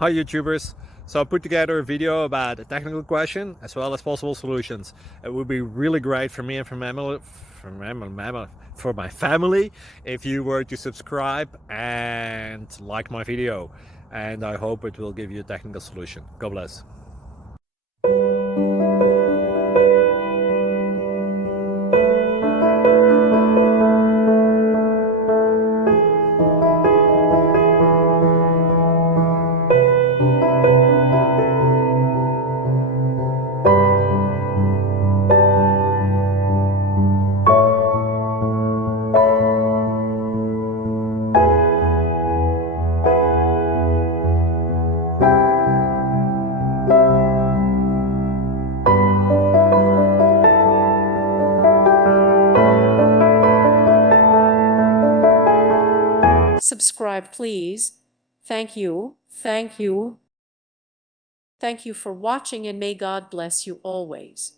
Hi YouTubers! So I put together a video about a technical question as well as possible solutions. It would be really great for me and for my family if you were to subscribe and like my video, and I hope it will give you a technical solution. God bless. Subscribe, please. Thank you. Thank you. Thank you for watching, and may God bless you always.